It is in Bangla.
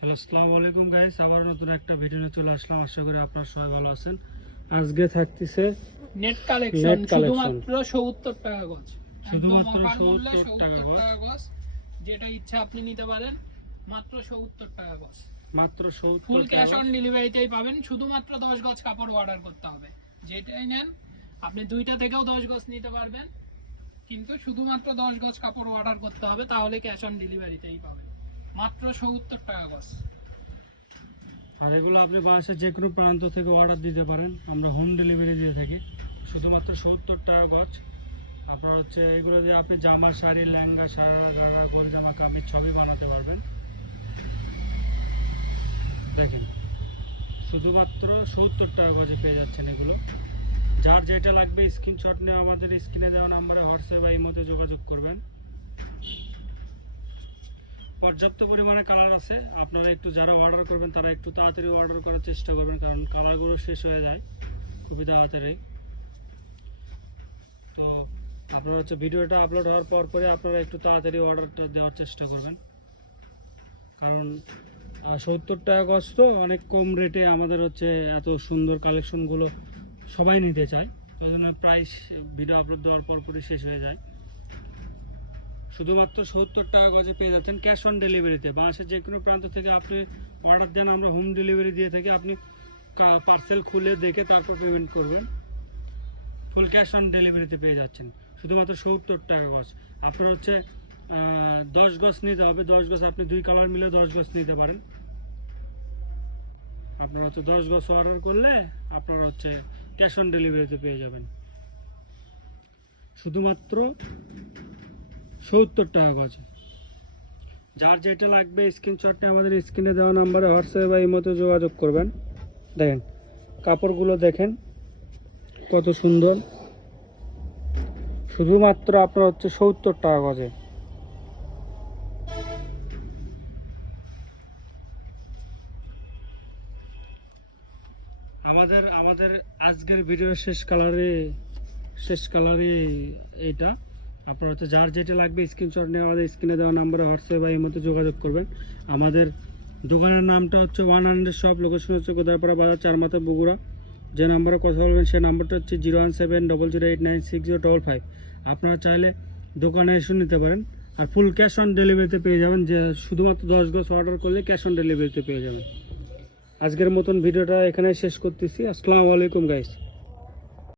হ্যালো, আসসালামু আলাইকুম গাইস। আবার নতুন একটা ভিডিও নিয়ে চলে আসলাম। আশা করি আপনারা সবাই ভালো আছেন। আজকে থাকতেছে নেট কালেকশন শুধুমাত্র 70 টাকা গজ, শুধুমাত্র একদম অফার মূল্যে 70 টাকা গজ। যেটা ইচ্ছা আপনি নিতে পারেন, মাত্র 70 টাকা গজ। মাত্র 70 ফুল টাকা। ক্যাশ অন ডেলিভারিতেই পাবেন। শুধুমাত্র 10 গজ কাপড় অর্ডার করতে হবে। যেটাই নেন আপনি দুইটা থেকেও 10 গজ নিতে পারবেন, কিন্তু শুধুমাত্র 10 গজ কাপড় অর্ডার করতে হবে, তাহলে ক্যাশ অন ডেলিভারিতেই পাবেন। মাত্র 70 টাকা গজ। আর এগুলো আপনি বাংলাদেশের যে কোনো প্রান্ত থেকে অর্ডার দিতে পারেন, আমরা হোম ডেলিভারি দিয়ে থাকি। শুধুমাত্র 70 টাকা গজ। আপনার হচ্ছে এগুলো দিয়ে আপনি জামা, শাড়ি, লেহেঙ্গা, সারা গোল জামা, কামিজ সবই বানাতে পারবেন। দেখেন, শুধুমাত্র 70 টাকা গজে পেয়ে যাচ্ছেন এগুলো। যার যেটা লাগবে স্ক্রিনশট নিয়ে আমাদের স্ক্রিনে দেওয়া নাম্বারে হোয়াটসঅ্যাপ বা ইমোতে যোগাযোগ করবেন। পর্যাপ্ত পরিমাণে কালার আছে। আপনারা একটু যারা অর্ডার করবেন তারা একটু তাড়াতাড়ি অর্ডার করার চেষ্টা করবেন, কারণ কালারগুলো শেষ হয়ে যায় খুবই তাড়াতাড়ি। তো আপনারা হচ্ছে ভিডিওটা আপলোড হওয়ার পরে আপনারা একটু তাড়াতাড়ি অর্ডারটা দেওয়ার চেষ্টা করবেন, কারণ 70 টাকা গজ তো অনেক কম রেটে আমাদের হচ্ছে এত সুন্দর কালেকশনগুলো সবাই নিতে চায়। ওই জন্য প্রাইস ভিডিও আপলোড দেওয়ার পরই শেষ হয়ে যায়। শুধুমাত্র 70 টাকা গজে পেয়ে যাচ্ছেন ক্যাশ অন ডেলিভারিতে। বাংলাদেশের যে কোনো প্রান্ত থেকে আপনি অর্ডার দেন, আমরা হোম ডেলিভারি দিয়ে থাকি। আপনি পার্সেল খুলে দেখে তারপর পেমেন্ট করবেন। ফুল ক্যাশ অন ডেলিভারিতে পেয়ে যাচ্ছেন শুধুমাত্র 70 টাকা গজ। আপনার হচ্ছে 10 গজ নিতে হবে। 10 গজ আপনি দুই কালার মিলে 10 গজ নিতে পারেন। আপনার হচ্ছে 10 গজ অর্ডার করলে আপনার হচ্ছে ক্যাশ অন ডেলিভারিতে পেয়ে যাবেন শুধুমাত্র 70 টাকা গজে। যার যেটা লাগবে স্ক্রিনশট নিয়ে আমাদের স্ক্রিনে দেওয়া নাম্বারে হোয়াটসঅ্যাপ বা ইমোতে যোগাযোগ করবেন। দেখেন কাপড়গুলো দেখেন কত সুন্দর। শুধুমাত্র আপনার হচ্ছে 70 টাকা গজে। আমাদের আজকের ভিডিওর শেষ কালারে এইটা। আপনার হচ্ছে যার যেটা লাগবে স্ক্রিনশট নিয়ে আমাদের স্ক্রিনে দেওয়া নাম্বারে হোয়াটসঅ্যাপ বা ইমোতে যোগাযোগ করবেন। আমাদের দোকানের নামটা হচ্ছে 100 শপ, লোকেশন হচ্ছে গোদারপাড়া বাজার, চারমাথা, বগুড়া। যে নাম্বারে কথা বলবেন সেই নাম্বারটা হচ্ছে 01700896055। আপনারা চাইলে দোকানে এসে নিতে পারেন। আর ফুল ক্যাশ অন ডেলিভারিতে পেয়ে যাবেন, যে শুধুমাত্র 10 গজ অর্ডার করলে ক্যাশ অন ডেলিভারিতে পেয়ে যাবেন। আজকের মতন ভিডিওটা এখানে শেষ করতেছি। আসসালামু আলাইকুম গাইস।